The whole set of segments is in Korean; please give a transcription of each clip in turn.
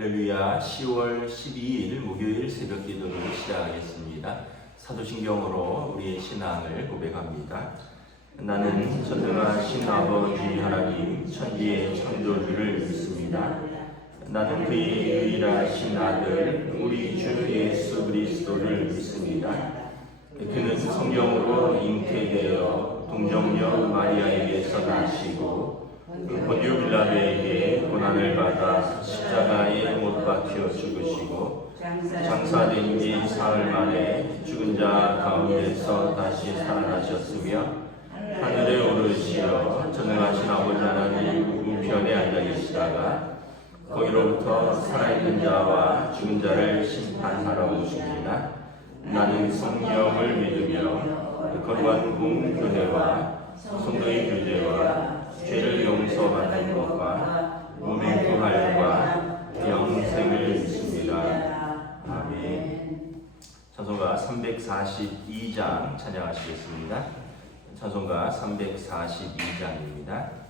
할렐루야. 10월 12일 목요일 새벽 기도를 시작하겠습니다. 사도신경으로 우리의 신앙을 고백합니다. 나는 전능하신 아버지 하나님 천지의 창조주를 믿습니다. 나는 그의 유일하신 아들 우리 주 예수 그리스도를 믿습니다. 그는 성령으로 잉태되어 동정녀 마리아에게서 나시고 본디오 빌라도에게 고난을 받아 십자가에 못 박혀 죽으시고 장사된 지 사흘 만에 죽은 자 가운데서 다시 살아나셨으며 하늘에 오르시어 전능하신 아버지 하나님 우편에 앉아 계시다가 거기로부터 살아있는 자와 죽은 자를 심판하러 오십니다. 나는 성령을 믿으며 거룩한 공교회와 성도의 교제와 죄를 용서받는 것과 몸의 부활과 영생을 믿습니다. 아멘. 찬송가 342장 찬양하시겠습니다. 찬송가 342장입니다.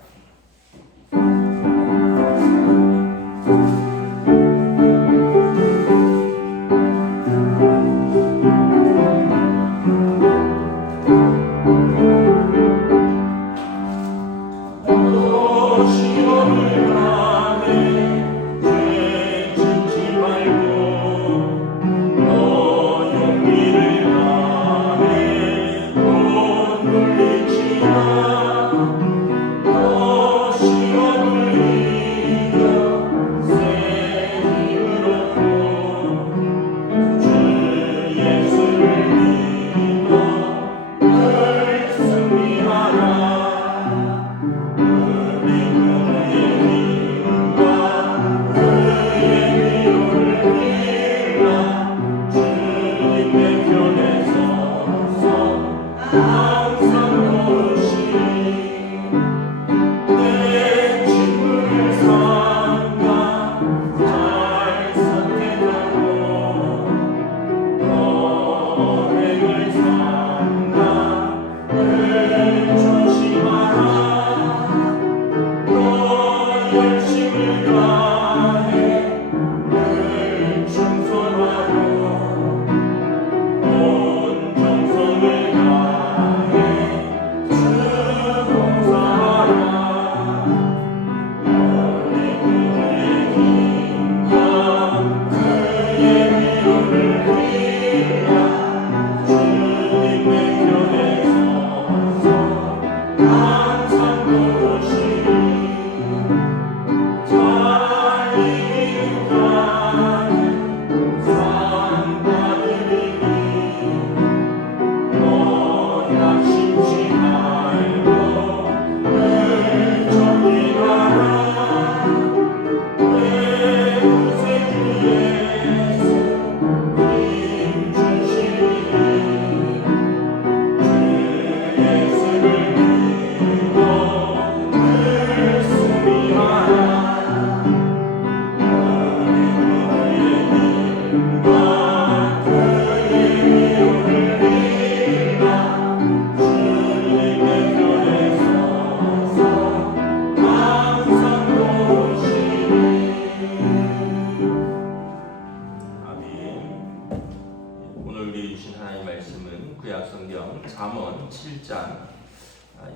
잠언 7장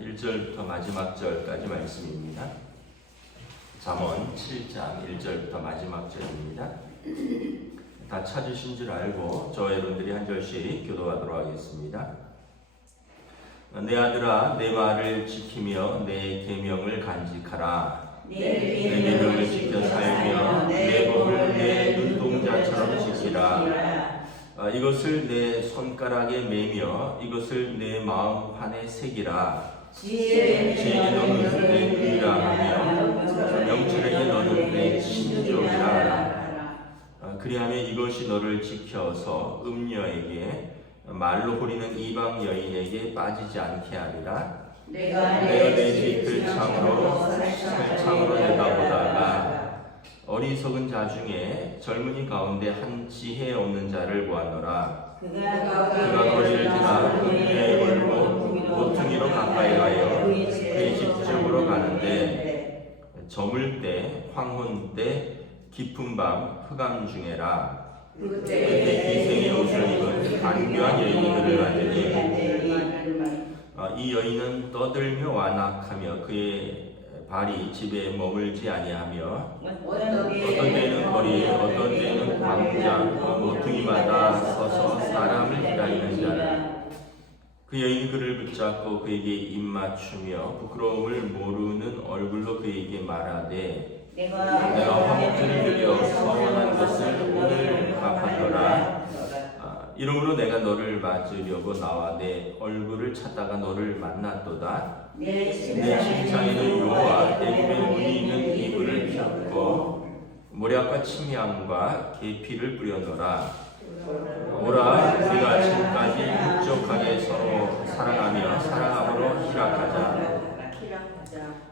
1절부터 마지막 절까지 말씀입니다. 잠언 7장 1절부터 마지막 절입니다. 다 찾으신 줄 알고 저와 여러분들이 한 절씩 교도하도록 하겠습니다. 내 아들아 내 말을 지키며 내 계명을 간직하라. 내 계명을 지켜 살며 내 법을 내 눈동자처럼 지키라. 이것을 내 손가락에 매며 이것을 내 마음판에 새기라. 지혜에게 너는 내 의라 하며 명철에게 너는 내 신족이라. 그리하면 이것이 너를 지켜서 음녀에게 말로 부리는 이방 여인에게 빠지지 않게 하리라. 내가 내 뒤를 창으로 내다보다가 어리석은 자 중에 젊은이 가운데 한 지혜 없는 자를 보았노라. 그가 거리를 지나 음녀에 걸고 모퉁이로 가까이 가여 그의 집 쪽으로 가는데 저물 때 황혼 때 깊은 밤 흑암 중에라. 그때 기생의 옷을 입은 간교한 여인이 그를 맞으니 이 여인은 떠들며 완악하며 그의 발이 집에 머물지 아니하며 어떤 때는 거리 어떤 때는 광장 모퉁이마다 서서 사람을 기다리는 자라. 그 여인이 그를 붙잡고 그에게 입맞추며 부끄러움을 모르는 얼굴로 그에게 말하되 내가 화목제를 드려 서원한 것을 오늘 갚았노라. 이러므로 내가 너를 맞으려고 나와 내 얼굴을 찾다가 너를 만났도다. 내 심장에는 요와 애굽의 문이 있는 이불을 펴고 모략과 침향과 계피를 뿌려놓으라. 오라 우리가 지금까지 육족하게 서로 사랑하며 사랑함으로 희락하자.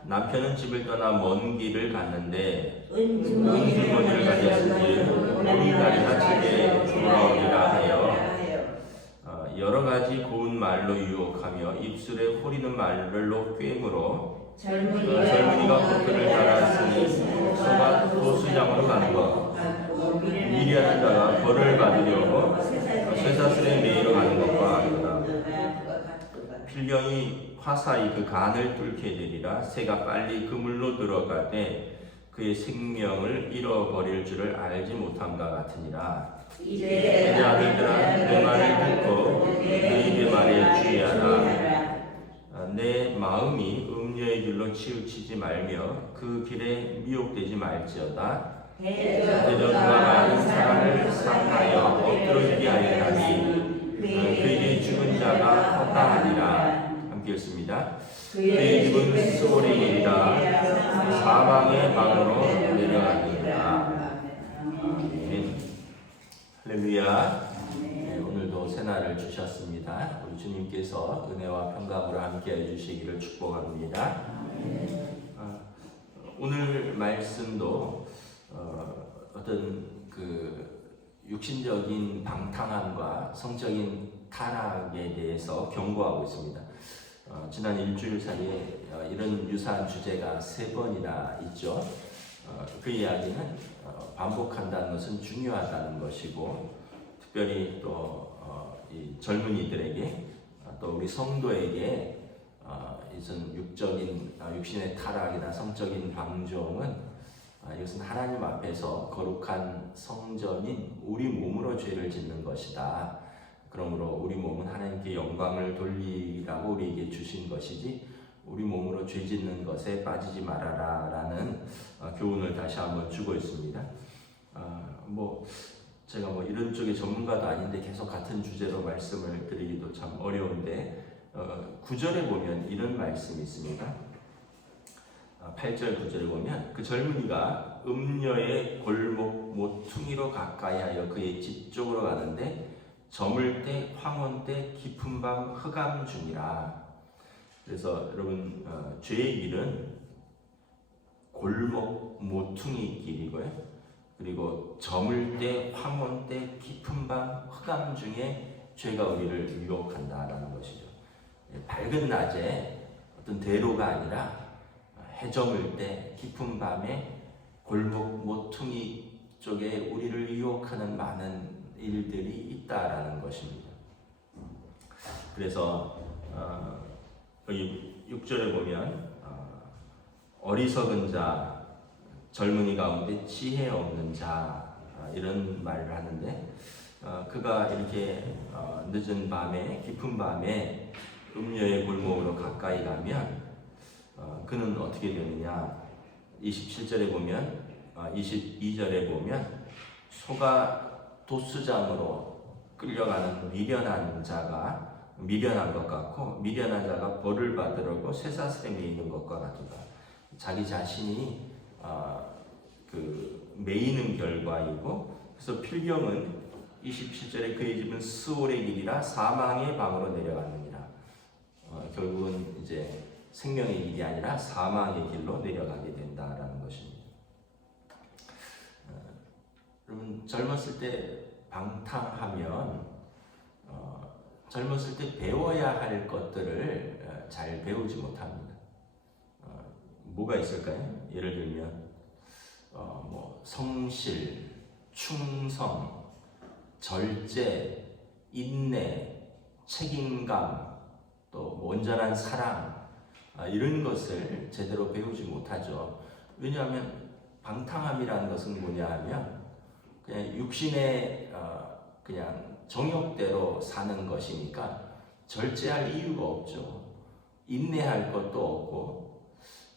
남편은 집을 떠나 먼 길을 갔는데 은주머니를 가졌으니 오늘날이나 집에 돌아오리라 하여 여러 가지 고운 말로 유혹하며 입술에 호리는 말로 꿰므로 젊은이가 겉을 달았으니 소가 도수장으로 가는 것 미리하는 자가 벌을 받으려고 쇠사슬에 매이러 가는 것과 같다. 필경이 화살이 그 간을 뚫게 되리라. 새가 빨리 그물로 들어가되 그의 생명을 잃어버릴 줄을 알지 못함과 같으니라. 이제 아들들아 내 말을 듣고 내 말에 주의하라. 내 마음이 음녀의 길로 치우치지 말며 그 길에 미혹되지 말지어다. 그저 그가 많은 사람을 상하여 엎드러지게 하리라니 그에게 죽은 자가 허다하리라. 함께 읽습니다. 그의 집은 스올의 길이라 사망의 방으로 내려가니라. 아멘. 할렐루야. 오늘도 새날을 주셨습니다. 우리 주님께서 은혜와 평강으로 함께해 주시기를 축복합니다. 오늘 말씀도 어떤 그 육신적인 방탕함과 성적인 타락에 대해서 경고하고 있습니다. 지난 일주일 사이에 이런 유사한 주제가 3번이나 있죠. 그 이야기는 반복한다는 것은 중요하다는 것이고, 특별히 또 이 젊은이들에게 또 우리 성도에게 이런 육신의 타락이나 성적인 방종은 이것은 하나님 앞에서 거룩한 성전인 우리 몸으로 죄를 짓는 것이다. 그러므로 우리 몸은 하나님께 영광을 돌리라고 우리에게 주신 것이지 우리 몸으로 죄 짓는 것에 빠지지 말아라 라는 교훈을 다시 한번 주고 있습니다. 제가 이런 쪽의 전문가도 아닌데 계속 같은 주제로 말씀을 드리기도 참 어려운데 9절에 보면 이런 말씀이 있습니다. 8절 9절에 보면 그 젊은이가 음녀의 골목 모퉁이로 가까이하여 그의 집 쪽으로 가는데 저물 때 황혼 때 깊은 밤 흑암 중이라. 그래서 여러분 죄의 길은 골목 모퉁이 길이고요. 그리고 저물 때 황혼 때 깊은 밤 흑암 중에 죄가 우리를 유혹한다라는 것이죠. 밝은 낮에 어떤 대로가 아니라 해저물 때 깊은 밤에 골목 모퉁이 쪽에 우리를 유혹하는 많은 일들이 있다라는 것입니다. 그래서 여기 6절에 보면 어리석은 자, 젊은이 가운데 지혜 없는 자 이런 말을 하는데 그가 이렇게 늦은 밤에 깊은 밤에 음녀의 골목으로 가까이 가면 그는 어떻게 되느냐. 27절에 보면 22절에 보면 소가 도수장으로 끌려가는 미련한 것 같고 미련한 자가 벌을 받으려고 쇠사슬에 매이는 것과 같도다. 자기 자신이 매이는 결과이고, 그래서 필경은 27절에 그의 집은 스올의 길이라 사망의 방으로 내려가느니라. 결국은 이제 생명의 길이 아니라 사망의 길로 내려가게 된다라는 것입니다. 여러분 젊었을 때 방탕하면 젊었을 때 배워야 할 것들을 잘 배우지 못합니다. 뭐가 있을까요? 예를 들면 성실, 충성, 절제, 인내, 책임감, 또 온전한 사랑, 이런 것을 제대로 배우지 못하죠. 왜냐하면 방탕함이라는 것은 뭐냐 하면 그냥 육신의 그냥 정욕대로 사는 것이니까 절제할 이유가 없죠. 인내할 것도 없고,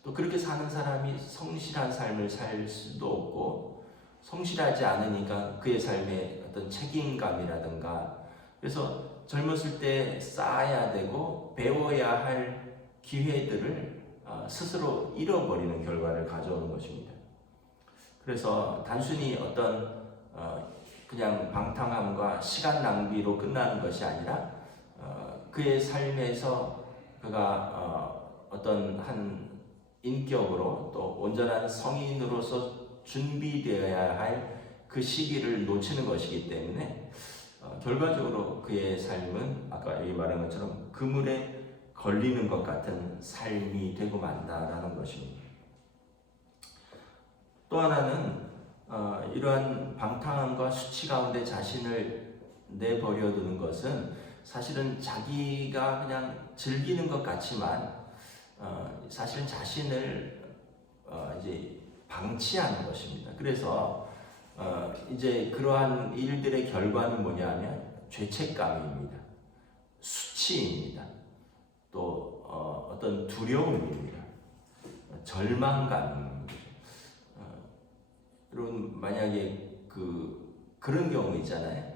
또 그렇게 사는 사람이 성실한 삶을 살 수도 없고, 성실하지 않으니까 그의 삶에 어떤 책임감이라든가, 그래서 젊었을 때 쌓아야 되고 배워야 할 기회들을 스스로 잃어버리는 결과를 가져오는 것입니다. 그래서 단순히 어떤 그냥 방탕함과 시간 낭비로 끝나는 것이 아니라 그의 삶에서 그가 어떤 한 인격으로 또 온전한 성인으로서 준비되어야 할 그 시기를 놓치는 것이기 때문에 결과적으로 그의 삶은 아까 여기 말한 것처럼 그물에 걸리는 것 같은 삶이 되고 만다라는 것입니다. 또 하나는 이러한 방탕함과 수치 가운데 자신을 내버려 두는 것은 사실은 자기가 그냥 즐기는 것 같지만 사실은 자신을 이제 방치하는 것입니다. 그래서 이제 그러한 일들의 결과는 뭐냐면 죄책감입니다. 수치입니다. 또 어떤 두려움입니다. 절망감입니다. 여러분 만약에 그런 경우 있잖아요.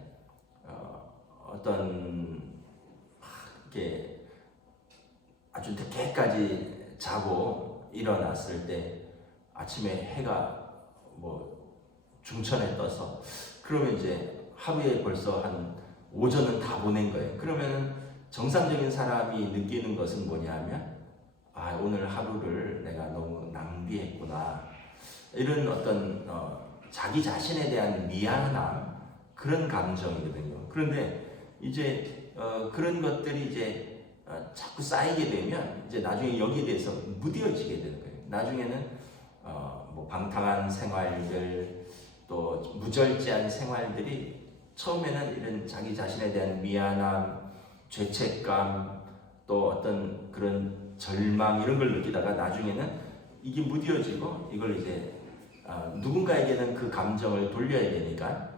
어떤 이렇게 아주 늦게까지 자고 일어났을 때 아침에 해가 중천에 떠서 그러면 이제 하루에 벌써 한 오전은 다 보낸 거예요. 그러면은 정상적인 사람이 느끼는 것은 뭐냐면 오늘 하루를 내가 너무 낭비했구나, 이런 어떤 자기 자신에 대한 미안함, 그런 감정이거든요. 그런데 이제 그런 것들이 이제 자꾸 쌓이게 되면 이제 나중에 여기에 대해서 무뎌지게 되는 거예요. 나중에는 방탕한 생활들, 또 무절제한 생활들이 처음에는 이런 자기 자신에 대한 미안함, 죄책감, 또 어떤 그런 절망, 이런 걸 느끼다가 나중에는 이게 무뎌지고 이걸 이제 누군가에게는 그 감정을 돌려야 되니까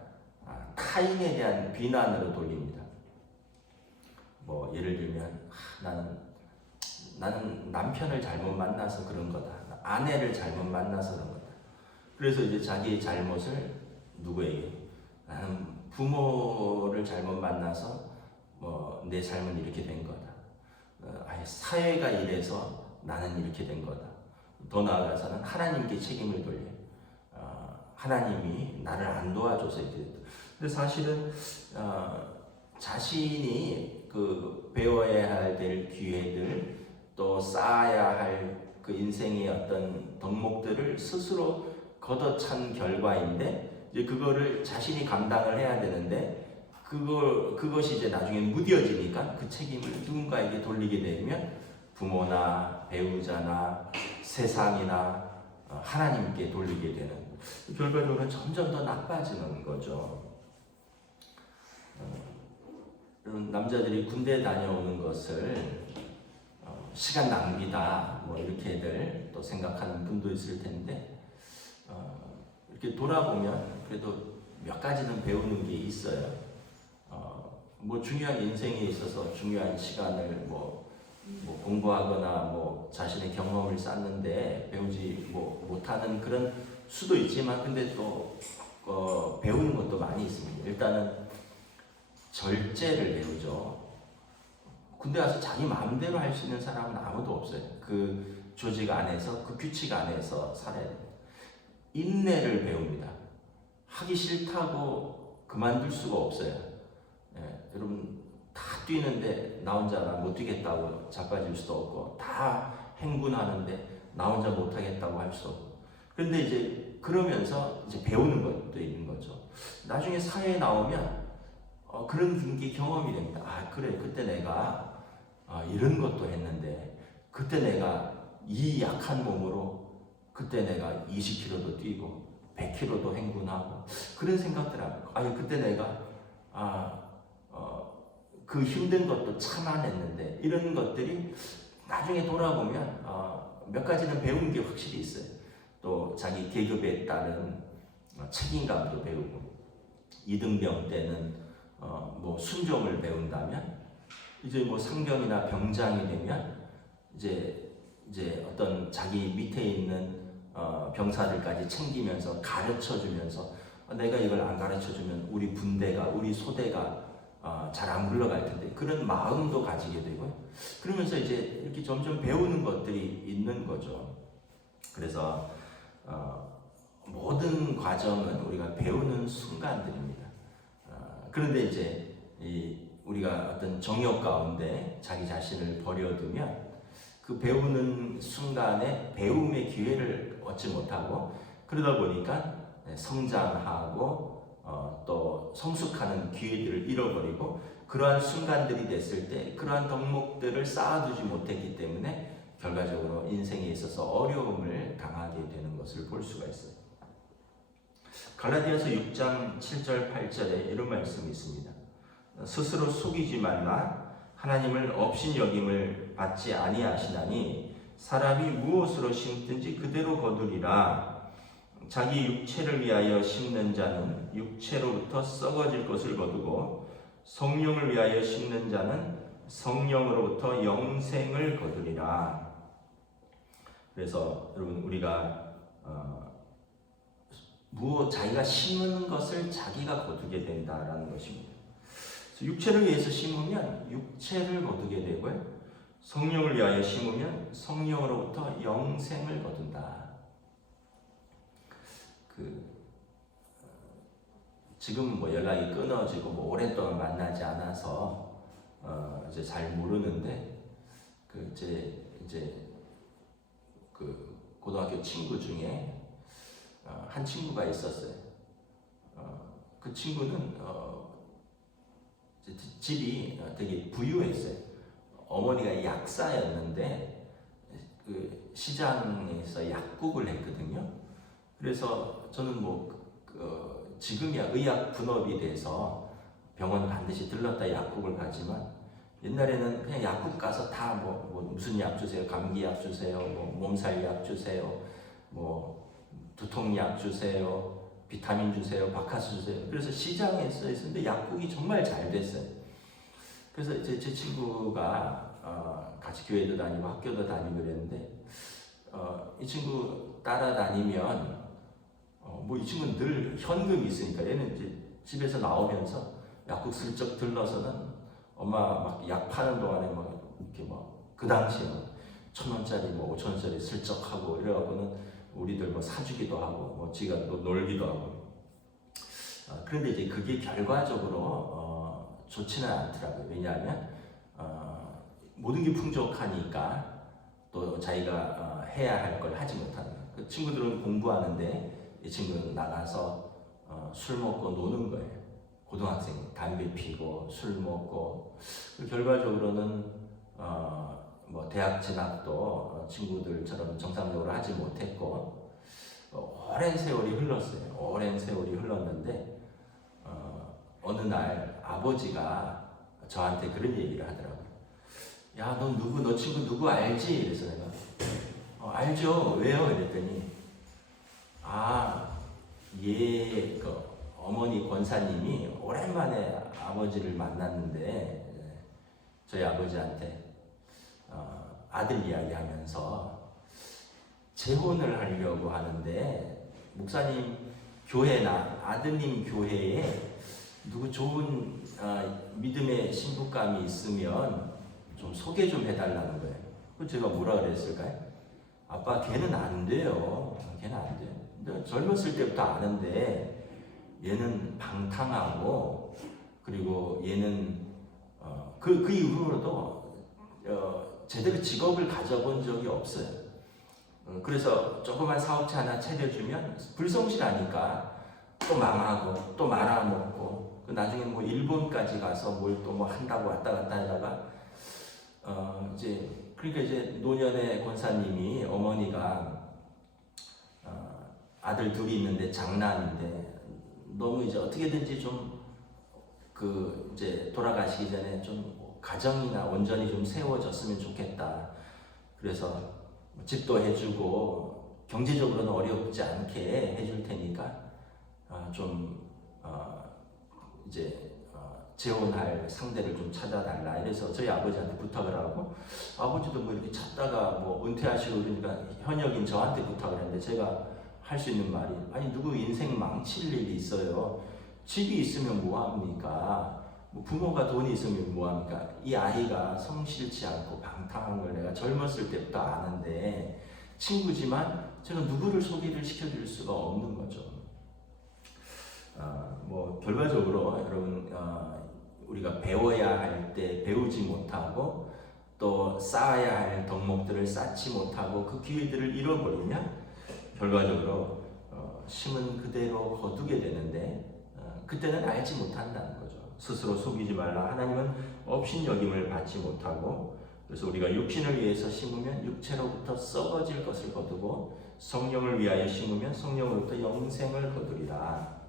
타인에 대한 비난으로 돌립니다. 예를 들면 나는 남편을 잘못 만나서 그런 거다, 아내를 잘못 만나서 그런 거다. 그래서 이제 자기의 잘못을 누구에게? 나는 부모를 잘못 만나서 내 삶은 이렇게 된 거다. 사회가 이래서 나는 이렇게 된 거다. 더 나아가서는 하나님께 책임을 돌려. 하나님이 나를 안 도와줘서 이렇게 됐다. 근데 사실은 자신이 배워야 될 기회들, 또 쌓아야 할 그 인생의 어떤 덕목들을 스스로 걷어찬 결과인데, 이제 그거를 자신이 감당을 해야 되는데 그것이 이제 나중에 무뎌지니까 그 책임을 누군가에게 돌리게 되면 부모나 배우자나 세상이나 하나님께 돌리게 되는, 결과적으로 점점 더 나빠지는 거죠. 남자들이 군대 다녀오는 것을 시간 낭비다 이렇게들 또 생각하는 분도 있을 텐데, 이렇게 돌아보면 그래도 몇 가지는 배우는 게 있어요. 중요한 인생에 있어서 중요한 시간을 공부하거나 자신의 경험을 쌓는데 배우지 못하는 그런 수도 있지만, 근데 또 배우는 것도 많이 있습니다. 일단은 절제를 배우죠. 군대 가서 자기 마음대로 할 수 있는 사람은 아무도 없어요. 그 조직 안에서, 그 규칙 안에서 살아야 됩니다. 인내를 배웁니다. 하기 싫다고 그만둘 수가 없어요. 여러분 다 뛰는데 나 혼자 못 뛰겠다고 자빠질 수도 없고, 다 행군하는데 나 혼자 못하겠다고 할 수도 없고. 그런데 이제 그러면서 이제 배우는 것도 있는 거죠. 나중에 사회에 나오면 그런 게 경험이 됩니다. 그래, 그때 내가 이런 것도 했는데, 그때 내가 이 약한 몸으로 그때 내가 20km도 뛰고 100km도 행군하고 그런 생각들 하고 그때 내가 그 힘든 것도 참아냈는데 이런 것들이 나중에 돌아보면 몇 가지는 배운 게 확실히 있어요. 또 자기 계급에 따른 책임감도 배우고 이등병 때는 뭐 순종을 배운다면 이제 뭐 상병이나 병장이 되면 이제 어떤 자기 밑에 있는 병사들까지 챙기면서 가르쳐주면서 내가 이걸 안 가르쳐주면 우리 분대가 우리 소대가 잘 안 굴러갈 텐데 그런 마음도 가지게 되고요. 그러면서 이제 이렇게 점점 배우는 것들이 있는 거죠. 그래서 모든 과정은 우리가 배우는 순간들입니다. 그런데 이제 우리가 어떤 정욕 가운데 자기 자신을 버려두면 그 배우는 순간에 배움의 기회를 얻지 못하고 그러다 보니까 성장하고 또 성숙하는 기회들을 잃어버리고 그러한 순간들이 됐을 때 그러한 덕목들을 쌓아두지 못했기 때문에 결과적으로 인생에 있어서 어려움을 당하게 되는 것을 볼 수가 있어요. 갈라디아서 6장 7절 8절에 이런 말씀이 있습니다. 스스로 속이지 말라. 하나님을 업신여김을 받지 아니하시나니 사람이 무엇으로 심든지 그대로 거두리라. 자기 육체를 위하여 심는 자는 육체로부터 썩어질 것을 거두고 성령을 위하여 심는 자는 성령으로부터 영생을 거두리라. 그래서 여러분 우리가 자기가 심은 것을 자기가 거두게 된다라는 것입니다. 육체를 위해서 심으면 육체를 거두게 되고요. 성령을 위하여 심으면 성령으로부터 영생을 거둔다. 지금 뭐 연락이 끊어지고 뭐 오랫동안 만나지 않아서 이제 잘 모르는데 이제 고등학교 친구 중에 한 친구가 있었어요. 그 친구는 집이 되게 부유했어요. 어머니가 약사였는데 그 시장에서 약국을 했거든요. 그래서 저는 지금이야 의학 분업이 돼서 병원 반드시 들렀다 약국을 가지만 옛날에는 그냥 약국 가서 다 무슨 약 주세요, 감기약 주세요, 몸살약 주세요, 두통약 주세요, 비타민 주세요, 박하수 주세요. 그래서 시장에 써 있었는데 약국이 정말 잘 됐어요. 그래서 이제 제 친구가 같이 교회도 다니고 학교도 다니고 그랬는데 이 친구 따라다니면 이 친구는 늘 현금이 있으니까 얘는 이제 집에서 나오면서 약국 슬쩍 들러서는 엄마 막 약 파는 동안에 이렇게 그 당시에 1,000원짜리 5,000원짜리 슬쩍 하고 이래갖고는 우리들 사주기도 하고 지가 놀기도 하고 그런데 이제 그게 결과적으로 좋지는 않더라고요. 왜냐하면 모든 게 풍족하니까 또 자기가 해야 할 걸 하지 못하는 거예요. 그 친구들은 공부하는데 이 친구는 나가서 술 먹고 노는 거예요. 고등학생 담배 피고 술 먹고 결과적으로는 대학 진학도 친구들처럼 정상적으로 하지 못했고 오랜 세월이 흘렀어요. 오랜 세월이 흘렀는데 어느 날 아버지가 저한테 그런 얘기를 하더라고요. 야, 너 친구 누구 알지? 그래서 내가 알죠. 왜요? 그랬더니 얘 어머니 권사님이 오랜만에 아버지를 만났는데 저희 아버지한테 아들 이야기하면서 재혼을 하려고 하는데 목사님 교회나 아드님 교회에 누구 좋은 믿음의 신부감이 있으면 좀 소개 좀 해달라는 거예요. 그래서 제가 뭐라 그랬을까요? 아빠 걔는 안 돼요. 걔는 안 돼요. 근데 젊었을 때부터 아는데 얘는 방탕하고 그리고 얘는 그 이후로도 제대로 직업을 가져본 적이 없어요. 그래서 조그만 사업체 하나 차려주면 불성실하니까 또 망하고 또 말아먹고 나중에 일본까지 가서 뭘 또 한다고 왔다 갔다 하다가 그러니까 이제 노년의 권사님이 어머니가 아들 둘이 있는데 장남인데 너무 이제 어떻게든지 좀 이제 돌아가시기 전에 좀 가정이나 온전히 좀 세워졌으면 좋겠다. 그래서 집도 해주고 경제적으로는 어렵지 않게 해줄 테니까 좀 이제 재혼할 상대를 좀 찾아달라. 이래서 저희 아버지한테 부탁을 하고, 아버지도 뭐 이렇게 찾다가 뭐 은퇴하시고 그러니까 현역인 저한테 부탁을 했는데, 제가 할 수 있는 말이, 아니 누구 인생 망칠 일이 있어요. 집이 있으면 뭐합니까? 뭐 부모가 돈이 있으면 뭐합니까? 이 아이가 성실치 않고 방탕한 걸 내가 젊었을 때부터 아는데, 친구지만 제가 누구를 소개를 시켜줄 수가 없는 거죠. 뭐 결과적으로 여러분, 우리가 배워야 할 때 배우지 못하고, 또 쌓아야 할 덕목들을 쌓지 못하고 그 기회들을 잃어버리면 결과적으로 심은 그대로 거두게 되는데, 그때는 알지 못한다는 거죠. 스스로 속이지 말라. 하나님은 업신여김을 받지 못하고, 그래서 우리가 육신을 위해서 심으면 육체로부터 썩어질 것을 거두고, 성령을 위하여 심으면 성령으로부터 영생을 거두리라.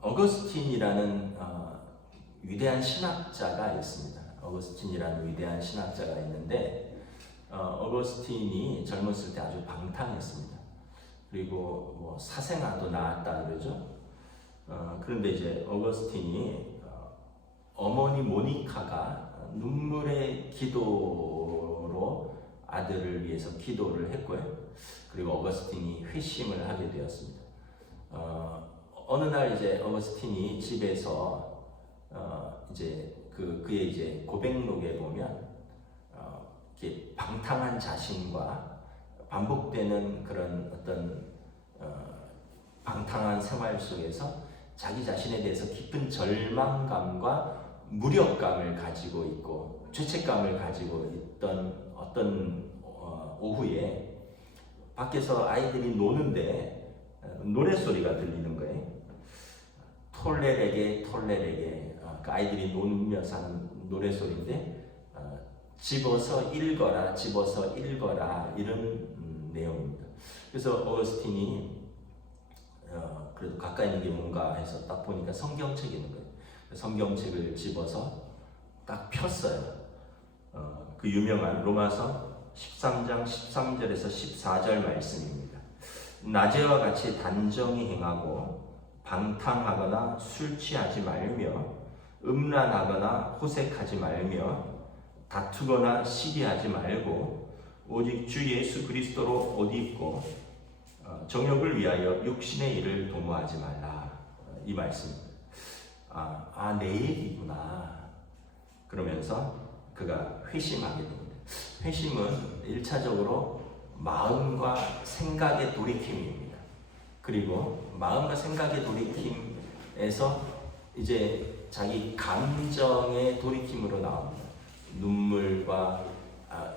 어거스틴이라는 위대한 신학자가 있습니다. 어거스틴이라는 위대한 신학자가 있는데, 어거스틴이 젊었을 때 아주 방탕했습니다. 그리고 뭐 사생아도 낳았다 그러죠. 그런데 이제 어거스틴이 어머니 모니카가 눈물의 기도로 아들을 위해서 기도를 했고요. 그리고 어거스틴이 회심을 하게 되었습니다. 어느 날 이제 어거스틴이 집에서 이제 그의 이제 고백록에 보면 이렇게 방탕한 자신과 반복되는 그런 어떤 방탕한 생활 속에서 자기 자신에 대해서 깊은 절망감과 무력감을 가지고 있고 죄책감을 가지고 있던 어떤 오후에 밖에서 아이들이 노는데 노랫소리가 들리는 거예요. 톨레레게 톨레레게, 그 아이들이 놀면서 하는 노랫소리인데, 집어서 읽어라 집어서 읽어라, 이런 내용입니다. 그래서 어거스틴이 그래도 가까이 있는 게 뭔가 해서 딱 보니까 성경책이 있는 거예요. 성경책을 집어서 딱 폈어요. 그 유명한 로마서 13장 13절에서 14절 말씀입니다. 낮에와 같이 단정히 행하고 방탕하거나 술 취하지 말며 음란하거나 호색하지 말며 다투거나 시기하지 말고 오직 주 예수 그리스도로 옷 입고 정욕을 위하여 육신의 일을 도모하지 말라. 이 말씀입니다. 내 얘기구나. 그러면서 그가 회심하게 됩니다. 회심은 1차적으로 마음과 생각의 돌이킴입니다. 그리고 마음과 생각의 돌이킴에서 이제 자기 감정의 돌이킴으로 나옵니다. 눈물과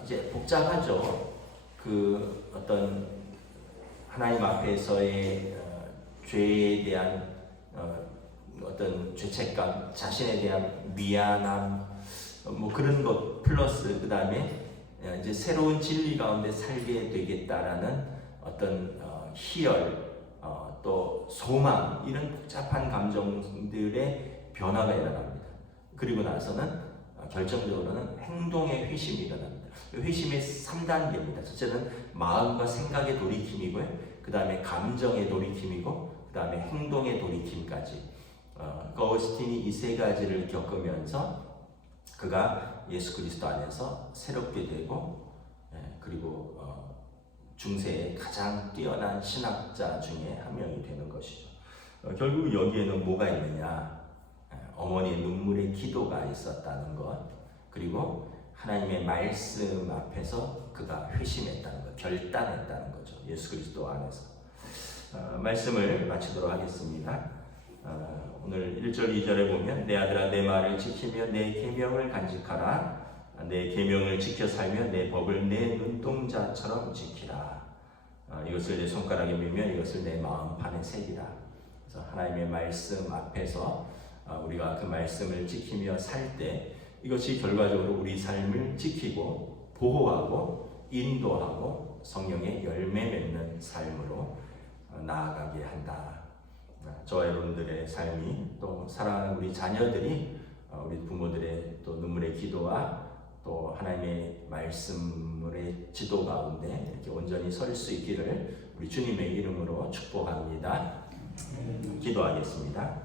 이제 복잡하죠. 그 어떤 하나님 앞에서의 죄에 대한 어떤 죄책감, 자신에 대한 미안함, 뭐 그런 것 플러스 그 다음에 이제 새로운 진리 가운데 살게 되겠다라는 어떤 희열, 또 소망, 이런 복잡한 감정들의 변화가 일어납니다. 그리고 나서는 결정적으로는 행동의 회심이 일어납니다. 회심의 3단계입니다. 첫째는 마음과 생각의 돌이킴이고요. 그 다음에 감정의 돌이킴이고, 그 다음에 행동의 돌이킴까지. 어거스틴이 이 세 가지를 겪으면서 그가 예수 그리스도 안에서 새롭게 되고, 그리고 중세의 가장 뛰어난 신학자 중에 한 명이 되는 것이죠. 결국 여기에는 뭐가 있느냐? 어머니의 눈물의 기도가 있었다는 것, 그리고 하나님의 말씀 앞에서 그가 회심했다는 것, 결단했다는 거죠. 예수 그리스도 안에서. 말씀을 마치도록 하겠습니다. 오늘 1절 2절에 보면 내 아들아 내 말을 지키며 내 계명을 간직하라. 내 계명을 지켜 살며 내 법을 내 눈동자처럼 지키라. 이것을 내 손가락에 밀며 이것을 내 마음판에 새기라. 그래서 하나님의 말씀 앞에서 우리가 그 말씀을 지키며 살 때 이것이 결과적으로 우리 삶을 지키고 보호하고 인도하고 성령의 열매 맺는 삶으로 나아가게 한다. 저와 여러분들의 삶이 또 사랑하는 우리 자녀들이 우리 부모들의 또 눈물의 기도와 또 하나님의 말씀의 지도 가운데 이렇게 온전히 설 수 있기를 우리 주님의 이름으로 축복합니다. 기도하겠습니다.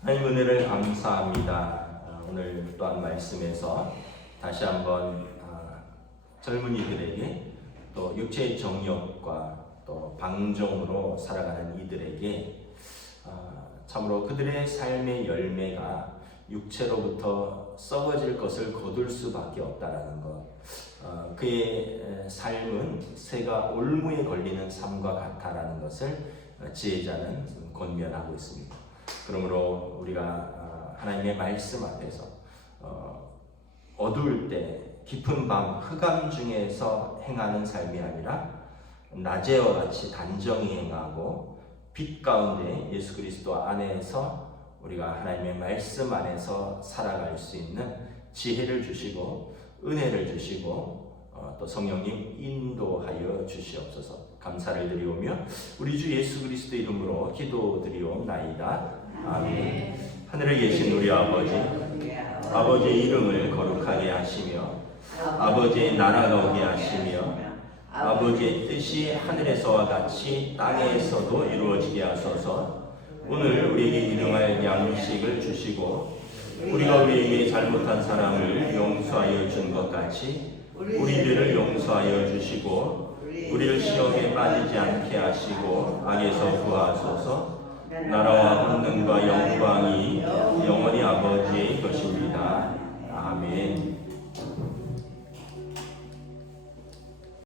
하나님 은혜를 감사합니다. 오늘 또한 말씀에서 다시 한번 젊은이들에게 또 육체의 정욕과 또 방종으로 살아가는 이들에게 참으로 그들의 삶의 열매가 육체로부터 썩어질 것을 거둘 수밖에 없다라는 것. 그의 삶은 새가 올무에 걸리는 삶과 같다라는 것을 지혜자는 권면하고 있습니다. 그러므로 우리가 하나님의 말씀 앞에서 어두울 때 깊은 밤 흑암 중에서 행하는 삶이 아니라 낮에와 같이 단정히 행하고 빛 가운데 예수 그리스도 안에서 우리가 하나님의 말씀 안에서 살아갈 수 있는 지혜를 주시고 은혜를 주시고 또 성령님 인도하여 주시옵소서. 감사를 드리오며 우리 주 예수 그리스도 이름으로 기도드리옵나이다. 아멘. 하늘에 계신 우리 아버지의 이름을 거룩하게 하시며 아버지의 나라가 오게 하시며 아버지의 뜻이 하늘에서와 같이 땅에서도 이루어지게 하소서. 오늘 우리에게 일용할 양식을 주시고 우리가 우리에게 잘못한 사람을 용서하여 준 것 같이 우리들을 용서하여 주시고 우리를 시험에 빠지지 않게 하시고 악에서 구하소서. 나라와 권능과 영광이 영원히 아버지의 것입니다. 아멘.